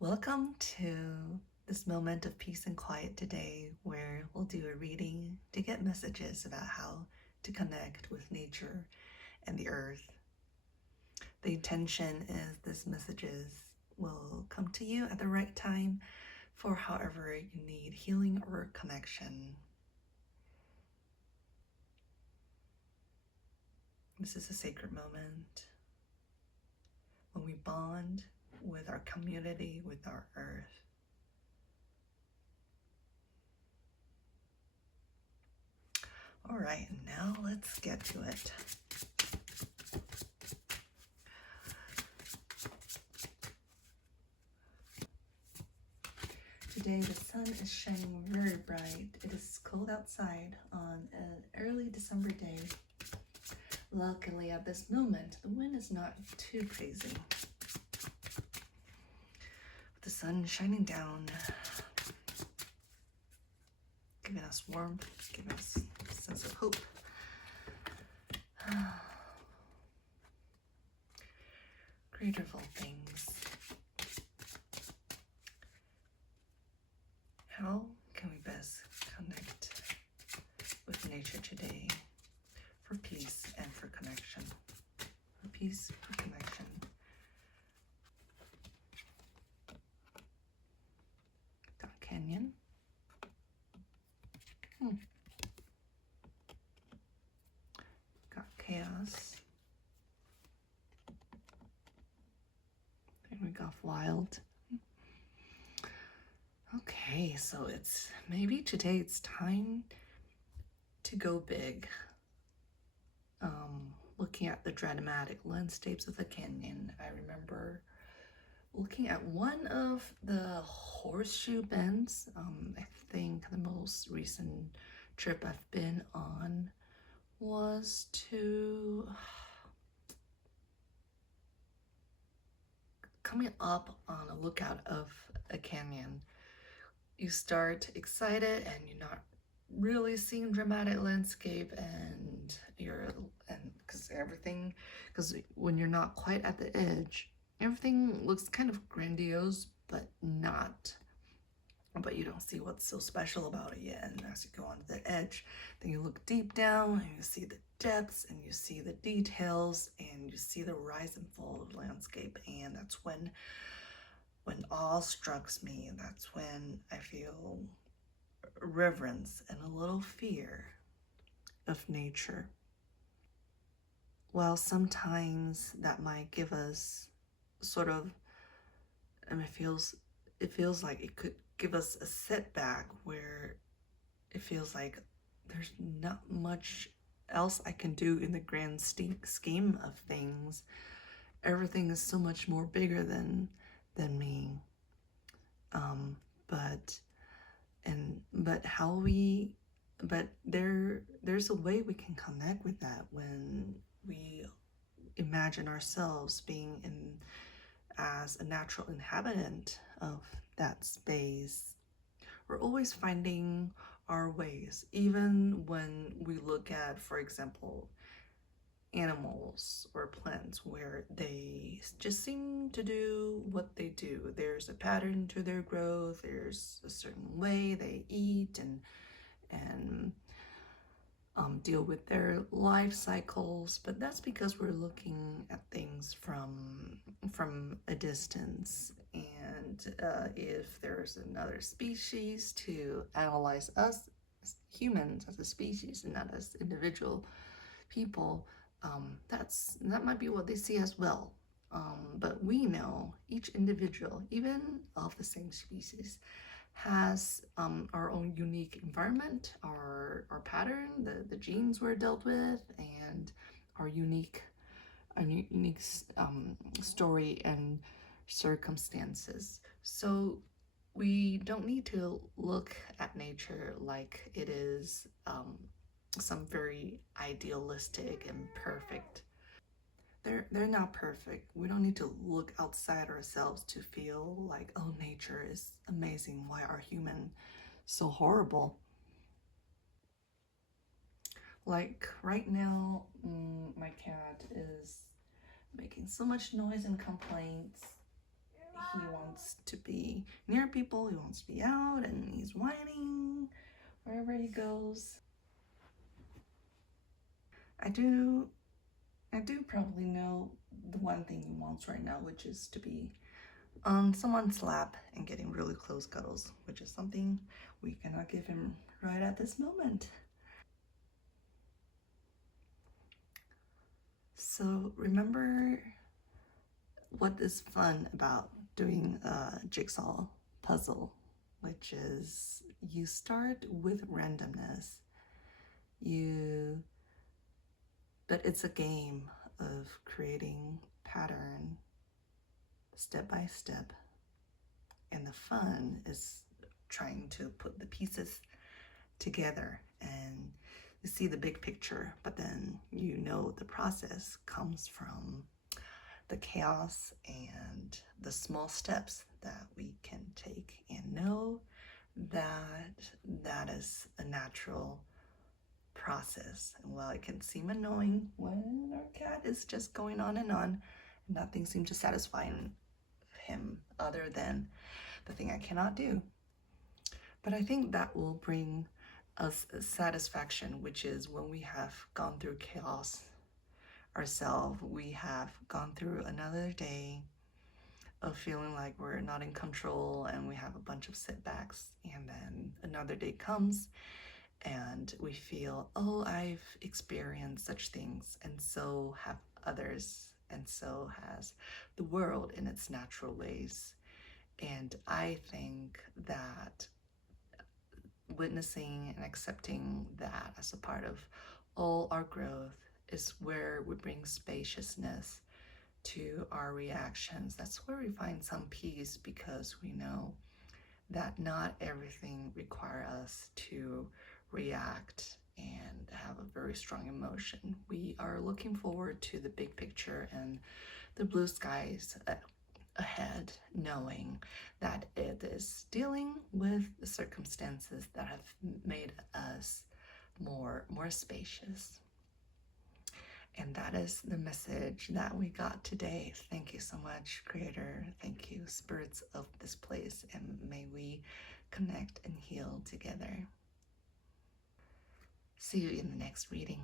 Welcome to this moment of peace and quiet today, where we'll do a reading to get messages about how to connect with nature and the earth. The intention is this messages will come to you at the right time for however you need healing or connection. This is a sacred moment when we bond with our community, with our earth. All right, now let's get to it. Today the sun is shining very bright. It is cold outside on an early December day. Luckily at this moment the wind is not too crazy. The sun shining down, giving us warmth, giving us a sense of hope. Greater of all things. How can we best connect with nature today for peace and for connection? For peace, for connection. Got canyon. Got chaos. And we got wild. Okay, so maybe today it's time to go big. Looking at the dramatic landscapes of the canyon, I remember looking at one of the horseshoe bends. I think the most recent trip I've been on was to coming up on a lookout of a canyon. You start excited and you're not really seeing dramatic landscape, and because when you're not quite at the edge, everything looks kind of grandiose, but you don't see what's so special about it yet. And as you go onto the edge, then you look deep down and you see the depths and you see the details and you see the rise and fall of landscape. And that's when awe strikes me. That's when I feel reverence and a little fear of nature. While sometimes that might give us sort of, and it feels like it could give us a setback where it feels like there's not much else I can do in the grand scheme of things. Everything is so much more bigger than me. But there's a way we can connect with that when we imagine ourselves being as a natural inhabitant of that space. We're always finding our ways, even when we look at, for example, animals or plants, where they just seem to do what they do. There's a pattern to their growth, there's a certain way they eat and deal with their life cycles, but that's because we're looking at things from a distance. And if there's another species to analyze us as humans as a species and not as individual people, that might be what they see as well. But we know each individual, even of the same species, has our own unique environment, our pattern, the genes we're dealt with, and our unique story and circumstances. So we don't need to look at nature like it is some very idealistic and perfect. They're not perfect. We don't need to look outside ourselves to feel like, oh, nature is amazing. Why are humans so horrible? Like right now, my cat is making so much noise and complaints. he wants to be near people, he wants to be out, and he's whining wherever he goes. I do probably know the one thing he wants right now, which is to be on someone's lap and getting really close cuddles, which is something we cannot give him right at this moment. So remember what is fun about doing a jigsaw puzzle, which is you start with randomness. But it's a game of creating pattern step by step, and the fun is trying to put the pieces together and you see the big picture, but then you know the process comes from the chaos and the small steps that we can take, and know that that is a natural process. And while it can seem annoying when our cat is just going on and nothing seems to satisfy him other than the thing I cannot do. But I think that will bring us satisfaction, which is when we have gone through chaos ourselves, we have gone through another day of feeling like we're not in control and we have a bunch of setbacks, and then another day comes and we feel, oh, I've experienced such things, and so have others, and so has the world in its natural ways. And I think that witnessing and accepting that as a part of all our growth is where we bring spaciousness to our reactions. That's where we find some peace, because we know that not everything requires us to react and have a very strong emotion. We are looking forward to the big picture and the blue skies ahead, knowing that it is dealing with the circumstances that have made us more spacious. And that is the message that we got today. Thank you so much, Creator. Thank you, spirits of this place, and may we connect and heal together. See you in the next reading.